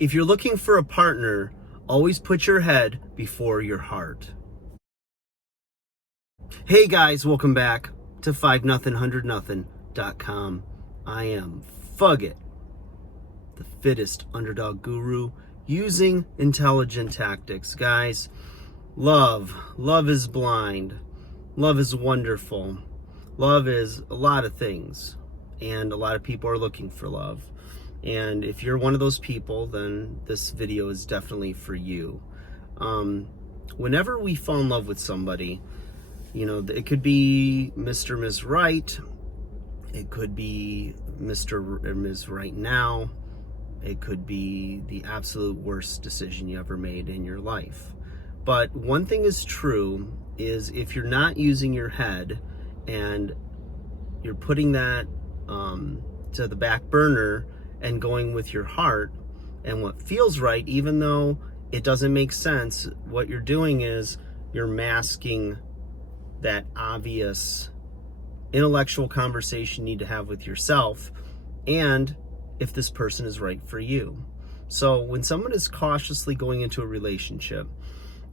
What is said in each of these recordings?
If you're looking for a partner, always put your head before your heart. Hey guys, welcome back to 5nothing100nothing.com. I am Fugget, the fittest underdog guru using intelligent tactics. Guys, love is blind. Love is wonderful. Love is a lot of things, and a lot of people are looking for love. And if you're one of those people, then this video is definitely for you. Whenever we fall in love with somebody, you know, it could be Mr. or Ms. Right, it could be Mr. or Ms. Right Now, it could be the absolute worst decision you ever made in your life. But one thing is true, is if you're not using your head and you're putting that to the back burner and going with your heart and what feels right, even though it doesn't make sense, what you're doing is you're masking that obvious intellectual conversation you need to have with yourself and if this person is right for you. So when someone is cautiously going into a relationship,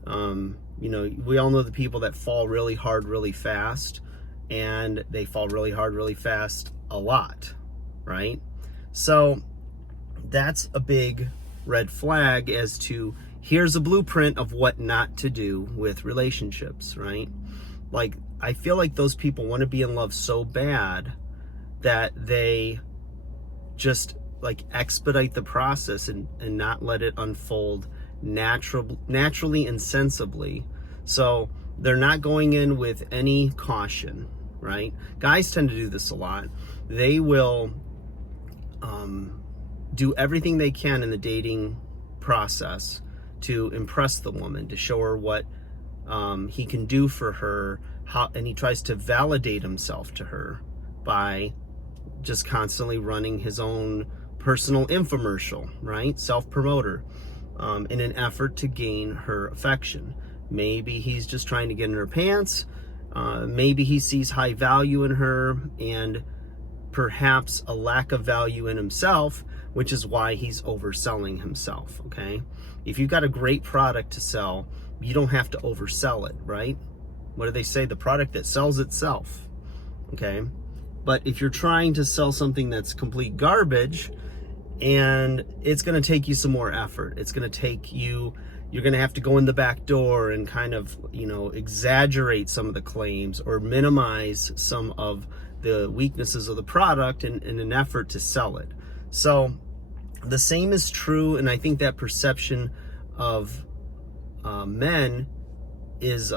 you know, we all know the people that fall really hard really fast, and they fall really hard really fast a lot, right? So that's a big red flag as to here's a blueprint of what not to do with relationships, right? Like, I feel like those people want to be in love so bad that they just like expedite the process and not let it unfold naturally and sensibly. So they're not going in with any caution, right? Guys tend to do this a lot. They will do everything they can in the dating process to impress the woman, to show her what he can do for her, and he tries to validate himself to her by just constantly running his own personal infomercial, right? Self-promoter, in an effort to gain her affection. Maybe he's just trying to get in her pants. Maybe he sees high value in her and perhaps a lack of value in himself, which is why he's overselling himself, okay? If you've got a great product to sell, you don't have to oversell it, right? What do they say? The product that sells itself, okay? But if you're trying to sell something that's complete garbage, and it's going to take you some more effort, it's going to take you, you're going to have to go in the back door and kind of, you know, exaggerate some of the claims or minimize some of the weaknesses of the product in an effort to sell it. So the same is true, and I think that perception of men is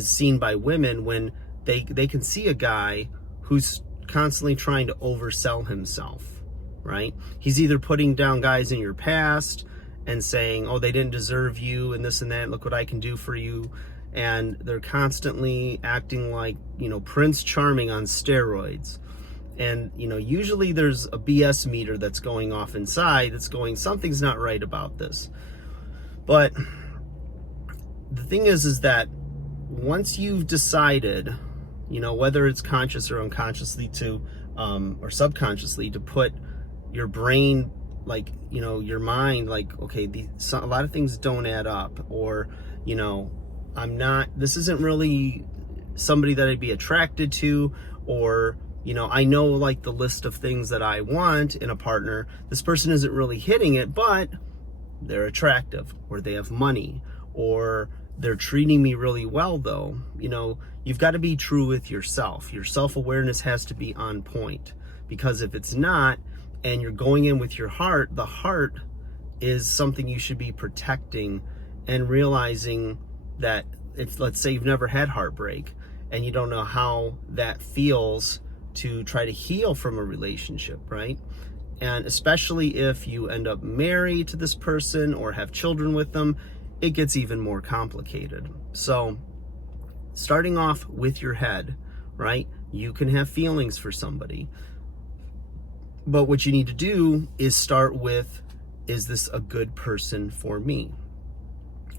seen by women when they can see a guy who's constantly trying to oversell himself, right? He's either putting down guys in your past and saying, oh, they didn't deserve you and this and that, look what I can do for you. And they're constantly acting like, you know, Prince Charming on steroids. And, you know, usually there's a BS meter that's going off inside that's going, something's not right about this. But the thing is that once you've decided, you know, whether it's conscious or unconsciously to, or subconsciously, to put your brain, like, you know, your mind, like, okay, a lot of things don't add up, or, you know, this isn't really somebody that I'd be attracted to, or, you know, I know like the list of things that I want in a partner. This person isn't really hitting it, but they're attractive, or they have money, or they're treating me really well though. You know, you've got to be true with yourself. Your self-awareness has to be on point, because if it's not, and you're going in with your heart, the heart is something you should be protecting and realizing that if, let's say you've never had heartbreak and you don't know how that feels to try to heal from a relationship, right? And especially if you end up married to this person or have children with them, it gets even more complicated. So starting off with your head, right? You can have feelings for somebody, but what you need to do is start with, is this a good person for me?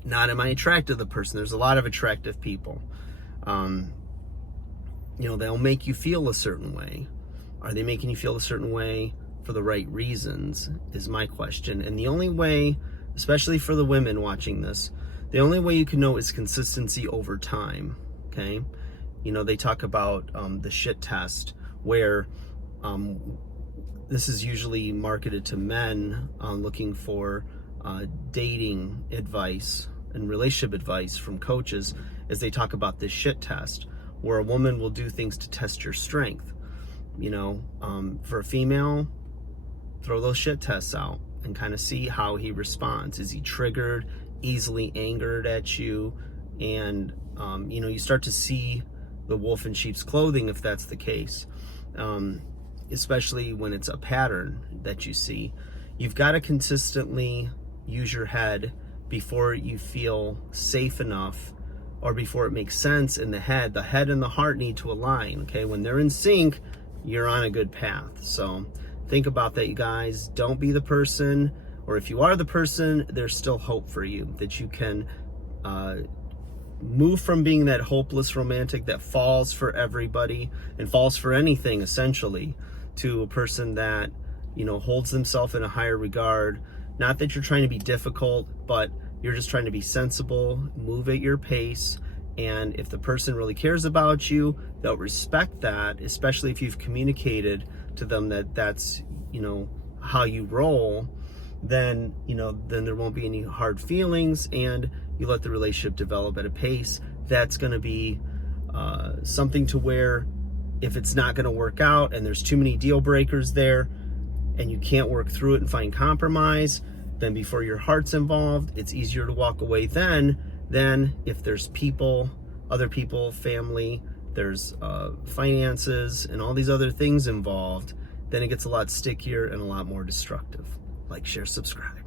Not am I attracted to the person. There's a lot of attractive people. You know, they'll make you feel a certain way. Are they making you feel a certain way for the right reasons is my question. And the only way, especially for the women watching this, the only way you can know is consistency over time. Okay, you know, they talk about the shit test, where this is usually marketed to men looking for dating advice and relationship advice from coaches, as they talk about this shit test, where a woman will do things to test your strength. You know, for a female, throw those shit tests out and kind of see how he responds. Is he triggered, easily angered at you? And you know, you start to see the wolf in sheep's clothing if that's the case, especially when it's a pattern that you see. You've got to consistently use your head before you feel safe enough, or before it makes sense in the head. The head and the heart need to align. Okay, when they're in sync, you're on a good path. So think about that, you guys. Don't be the person, or if you are the person, there's still hope for you, that you can move from being that hopeless romantic that falls for everybody and falls for anything essentially, to a person that, you know, holds themselves in a higher regard. Not that you're trying to be difficult, but you're just trying to be sensible, move at your pace. And if the person really cares about you, they'll respect that, especially if you've communicated to them that that's, you know, how you roll. Then, you know, then there won't be any hard feelings, and you let the relationship develop at a pace that's going to be something to where, if it's not going to work out and there's too many deal breakers there and you can't work through it and find compromise, then before your heart's involved, it's easier to walk away then than if there's people, other people, family, there's finances and all these other things involved. Then it gets a lot stickier and a lot more destructive. Like, share, subscribe.